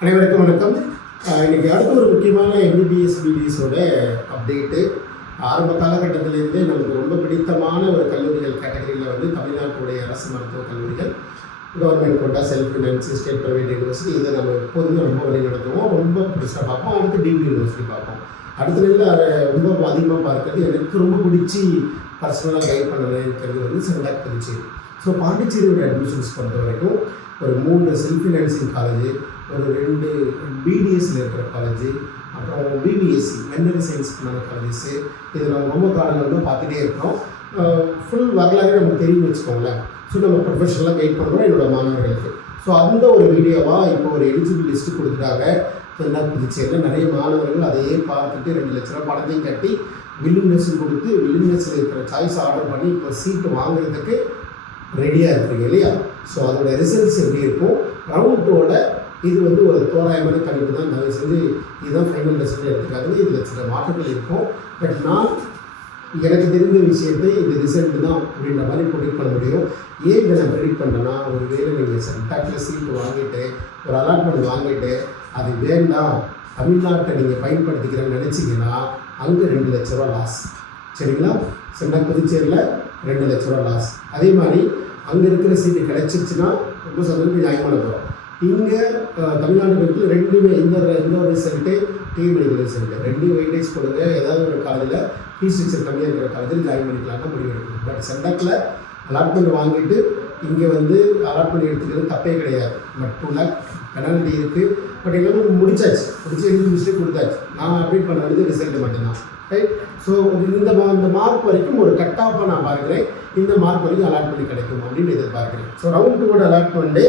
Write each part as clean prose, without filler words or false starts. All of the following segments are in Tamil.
அனைவருக்கும் வணக்கம். இன்றைக்கி அடுத்த ஒரு முக்கியமான எம்பிபிஎஸ் பிடிஎஸோட அப்டேட்டு. ஆரம்ப காலகட்டத்திலேருந்தே நமக்கு ரொம்ப பிடித்தமான ஒரு கல்லூரிகள் கேட்டகரியில் வந்து தமிழ்நாட்டுடைய அரசு மருத்துவக் கல்லூரிகள், government quota, self finance, state private university, இதை நம்ம எப்போதுமே ரொம்ப வழி நடத்துவோம், ரொம்ப பெருசாக பார்ப்போம். அடுத்து டீம்டு யூனிவர்சிட்டி பார்ப்போம். அடுத்த நிலையில் அதை ரொம்ப அதிகமாக பார்க்கறது எனக்கு ரொம்ப பிடிச்சி பர்சனலாக கைட் பண்ணுறது வந்து சென்டாக் புதுச்சேரி. ஸோ பாண்டிச்சேரியோட அட்மிஷன்ஸ் பொறுத்த வரைக்கும் ஒரு 3 செல்ஃப் ஃபினான்சிங் காலேஜ், ஒரு 2 பிடிஎஸ்சில் இருக்கிற காலேஜ், அப்புறம் பிபிஎஸ்சி வெண்டரி சயின்ஸ்க்கான காலேஜஸ்ஸு, இதில் நம்ம ரொம்ப காலங்களாக பார்த்துட்டே இருக்கிறோம். ஃபுல் வரலாறு நமக்கு தெரியும் வச்சுக்கோங்களேன். ஸோ நம்ம ப்ரொஃபஷனலாக கைட் பண்ணுறோம் என்னோடய மாணவர்களுக்கு. ஸோ அந்த ஒரு வீடியோவாக இப்போ ஒரு எலிஜிபிள் லிஸ்ட்டு கொடுத்துட்டாங்க. சென்டாக் புதுச்சேரியில் நிறைய மாணவர்கள் அதையே பார்த்துட்டு 2 லட்ச ரூபா பணத்தையும் கட்டி வில்லிங்னஸும் கொடுத்து வில்லிங்னஸில் இருக்கிற சாய்ஸ் ஆர்டர் பண்ணி இப்போ சீட்டு வாங்குறதுக்கு ரெடியாக இருக்கிறீங்க இல்லையா? ஸோ அதோட ரிசல்ட்ஸ் எப்படி இருக்கும், ரவுண்டோட இது வந்து ஒரு தோராயமான கணிப்பு தான். தயவு செஞ்சு இதுதான் ஃபைனல் ரிசல்ட் எடுத்துக்காது, இதில் சில மாற்றங்கள் இருக்கும். பட் நான் எனக்கு தெரிந்த விஷயத்தை இது ரிசல்ட் தான் அப்படின்ற மாதிரி ப்ரெடிக்ட் பண்ண முடியும். ஏன் இதை நான் ப்ரெடிக்ட் பண்ணுறேன்னா, ஒரு வேளை நீங்கள் சென்டாக்டில் சீட்டு வாங்கிட்டு ஒரு அலாட்மெண்ட் வாங்கிட்டு அது வேண்டாம் தமிழ்நாட்டை நீங்கள் பயன்படுத்திக்கிறேன்னு நினச்சிங்கன்னா அங்கே 2 லட்ச ரூபா லாஸ். சரிங்களா? சென்டாக் புதுச்சேரியில் 2 லட்ச ரூபா லாஸ். அதே மாதிரி அங்கே இருக்கிற சீட்டு கிடச்சிருச்சுன்னா ரொம்ப சந்தோஷம் ஜாயின் பண்ண போகிறோம். இங்கே தமிழ்நாடு மெடிக்கல் ரெண்டுமே இந்த ஒரு ரிசல்ட்டு, மெடிக்கல் ரிசல்ட்டு ரெண்டையும் வெயிட்டேஜ் கொடுங்க. ஏதாவது ஒரு காலேஜில் ஃபீஸ் ஸ்ட்ரக்சர் கம்மியாக இருக்கிற காலேஜில் ஜாயின் பண்ணிக்கலாம்னா முடிவு எடுக்கணும். பட் சென்டாக்கில் அலாட்மெண்ட் வாங்கிட்டு இங்கே வந்து அலாட்மெண்ட் எடுத்துக்கிறது தப்பே கிடையாது. பட் 2 lakh பெனால்ட்டி இருக்குது. பட் எல்லாமே முடிச்சு எழுதி மிஸ்டேக் கொடுத்தாச்சு. நான் அப்டேட் பண்ண வேண்டியது ரிசல்ட்டு மட்டும்தான். ரைட்? ஸோ இந்த மார்க் வரைக்கும் ஒரு கட் ஆஃபாக நான் பார்க்குறேன். இந்த மார்க் வரைக்கும் அலாட்மெண்ட் கிடைக்கும் அப்படின்னு எதிர்பார்க்குறேன். ஸோ ரவுண்டோட allotment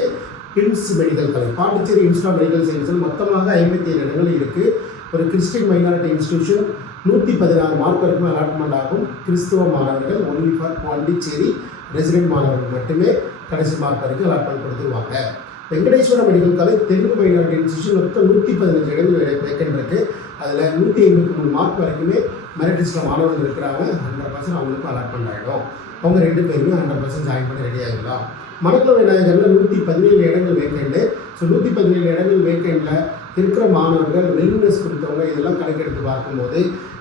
PIMS medical college, Pondicherry institute of medical சயின்ஸில் மொத்தமாக 57 இடங்கள் இருக்குது. ஒரு கிறிஸ்டின் மைனாரிட்டி இன்ஸ்டிடியூஷன் 116 மார்க் வரைக்கும் அலாட்மெண்ட் ஆகும். கிறிஸ்துவ மாணவர்கள் ஒன்லி ஃபார் பாண்டிச்சேரி ரெசிடென்ட் மாணவர்கள் மட்டுமே கடைசி மார்க் வரைக்கும் அலாட்மெண்ட் கொடுத்துருவாங்க. Venkateswara medical college Telugu minority institution மொத்தம் 115 இடங்கள் வேக்கண்ட் இருக்குது. அதில் 183 மார்க் வரைக்குமே மெரிட் லிஸ்ட்டில் மாணவர்கள் இருக்கிறாங்க. 100% அவங்களுக்கும் அலாட்மெண்ட் ஆகிடும். அவங்க 2 பேருமே 100% ஜாயின் பண்ணி ரெடி ஆகிடலாம். மணக்குள விநாயகரில் 117 இடங்கள் வேக்கண்டு. ஸோ 117 இடங்கள் வேக்கண்டில் இருக்கிற மாணவர்கள் வெல்னஸ் கொடுத்தவங்க இதெல்லாம் கணக்கெடுத்து பார்க்கும்போது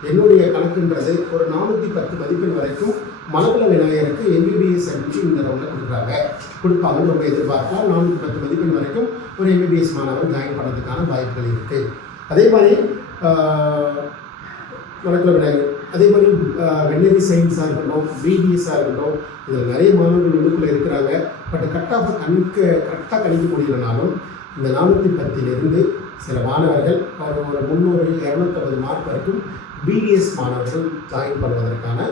என்னுடைய கணக்குன்றது ஒரு 410 மதிப்பெண் வரைக்கும் மணக்குள விநாயகருக்கு எம்பிபிஎஸ் அட்மிஷன் இந்த ரவுண்டில் கொடுப்பாங்கன்னு ரொம்ப எதிர்பார்க்கலாம். 410 மதிப்பெண் வரைக்கும் ஒரு எம்பிபிஎஸ் மாணவர் ஜாயின் பண்ணுறதுக்கான வாய்ப்புகள் இருக்குது. அதே மாதிரி மணக்குள விநாயகர், அதே மாதிரி வெண்டரி சயின்ஸாக இருக்கட்டும், பிடிஎஸ்ஸாக இருக்கட்டும், இதில் நிறைய மாணவர்கள் உள்ளுக்குள்ளே இருக்கிறாங்க. பட் கட் ஆஃப் கரெக்டாக கணிக்க முடியலனாலும் இந்த 410 சில மாணவர்கள் ஒரு 300-250 மார்க் வரைக்கும் பிடிஎஸ் மாணவர்கள் ஜாயின் பண்ணுவதற்கான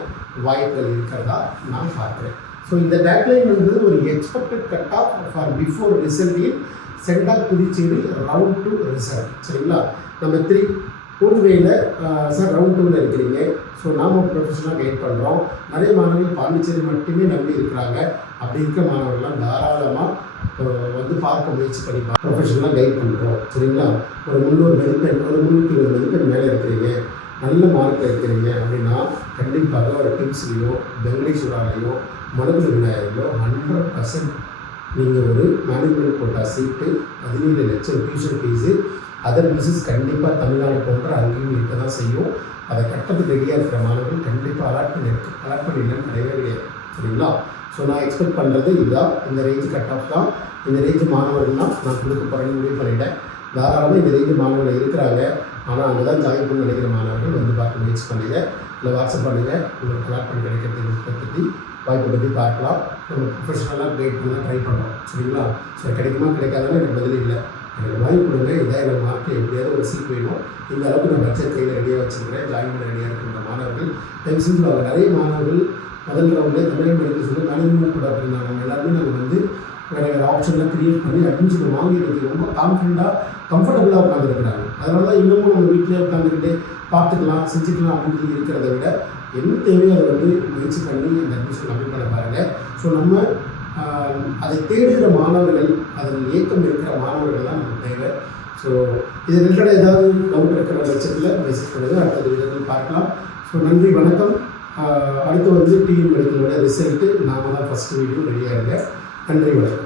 வாய்ப்புகள் இருக்கிறதா நான் பார்க்குறேன். ஸோ இந்த டேட்லைன் வந்து ஒரு expected cut off for before result in CENTAC Puducherry round 2 result. சரிங்களா? நம்பர் 3, ஒருவேளை சார் ரவுண்ட் 2ல் இருக்கிறீங்க. ஸோ நாம் ப்ரொஃபஷனலாக கைட் பண்ணுறோம். நிறைய மாணவர்கள் பாண்டிச்சேரி மட்டுமே நம்பி இருக்கிறாங்க. அப்படி இருக்க மாணவர்கள்லாம் தாராளமாக வந்து பார்க்க முயற்சி பண்ணி ப்ரொஃபஷனலாக கைட் பண்ணுறோம். சரிங்களா? ஒரு 300 மதிப்பெண், ஒரு 320 மதிப்பெண் மேலே இருக்கிறீங்க, நல்ல மார்க் இருக்கிறீங்க அப்படின்னா கண்டிப்பாக ஒரு டிப்ஸ்லேயோ வெங்கடேஸ்வராலையோ மணக்குள விநாயகரிலோ 100% நீங்கள் ஒரு மேனேஜ்மெண்ட் கோட்டா சீட்டு, 17 லட்சம் டியூஷன் ஃபீஸு, அதர் மிஸ்ஸஸ் கண்டிப்பாக தமிழ்நாடு போன்ற அங்கேயும் இருக்க தான் செய்யும். அதை கட்டத்துக்கு ரெடியாக இருக்கிற மாணவர்கள் கண்டிப்பாக அலாட்மெண்ட் இல்லைன்னு கிடையவே கிடையாது. சரிங்களா? ஸோ நான் எக்ஸ்பெக்ட் பண்ணுறது இதுதான். இந்த ரேஞ்சு கட் ஆஃப் தான். இந்த ரேஞ்சு மாணவர்கள் தான் நான் கொடுக்க போகிறேன்னு முடிவு பண்ணிட்டேன். தாராளமாக இந்த ரேஞ்சு மாணவர்கள் இருக்கிறாங்க. ஆனால் அங்கே தான் ஜாயின் பண்ண நினைக்கிற மாணவர்கள் வந்து பார்க்க முயற்சி பண்ணுங்கள். இல்லை வாட்ஸ்அப் பண்ணுங்கள். உங்களுக்கு அலாட்மெண்ட் கிடைக்கிறதுக்கு பற்றி வாய்ப்பை பற்றி பார்க்கலாம். நம்ம ப்ரொஃபஷனலாக கைட் பண்ண ட்ரை பண்ணுறோம். சரிங்களா? ஸோ கிடைக்குமா கிடைக்காதாலும் எனக்கு பதில் இல்லை. எனக்கு வாய்ப்பு கொடுங்க. இதான் எனக்கு மார்க்கில் எப்படியாவது ஒரு சீட் வேணும். இந்த அளவுக்கு நான் பட்ஜெட் கையில் ரெடியாக வச்சுருக்கிறேன். ஜாயின் பண்ண ரெடியாக இருக்கின்ற மாணவர்கள் தயவு செஞ்சு அவங்க நிறைய மாணவர்கள் முதல் ரவுண்டில் தமிழ் மெடிக்கல் சொல்லி மேனேஜ்மெண்ட் கூட இருந்தாங்க. நம்ம எல்லாருமே நாங்கள் வந்து வேறு ஆப்ஷன்லாம் க்ரியேட் பண்ணி அட்மிஷன் வாங்கிட்டு ரொம்ப கம்ஃபர்டபுளாக உட்காந்துருக்குறாங்க. அதனால தான் இன்னமும் நம்ம வீட்டிலே உட்காந்துக்கிட்டு பார்த்துக்கலாம், செஞ்சுக்கலாம் அப்படின்னு சொல்லி இருக்கிறத விட என்ன தேவையோ அதை வந்து முயற்சி பண்ணி அந்த அட்மிஷன் கம்மி பண்ண பாருங்கள். ஸோ நம்ம அதை தேடுகிற மாணவர்கள், அதில் ஏக்கம் இருக்கிற மாணவர்கள் தான் நமக்கு தேவை. ஸோ இது ரிலேட்டடாக ஏதாவது டவுட் இருக்கிற பட்சத்தில் மெசேஜ் பண்ணுங்கள். அடுத்த வீடியோவில் பார்க்கலாம். ஸோ நன்றி, வணக்கம். அடுத்து வந்து மெடிக்கலோட ரிசல்ட்டு நாம தான் ஃபஸ்ட்டு வீடியோ ரெடியாக இருங்க. நன்றி, வணக்கம்.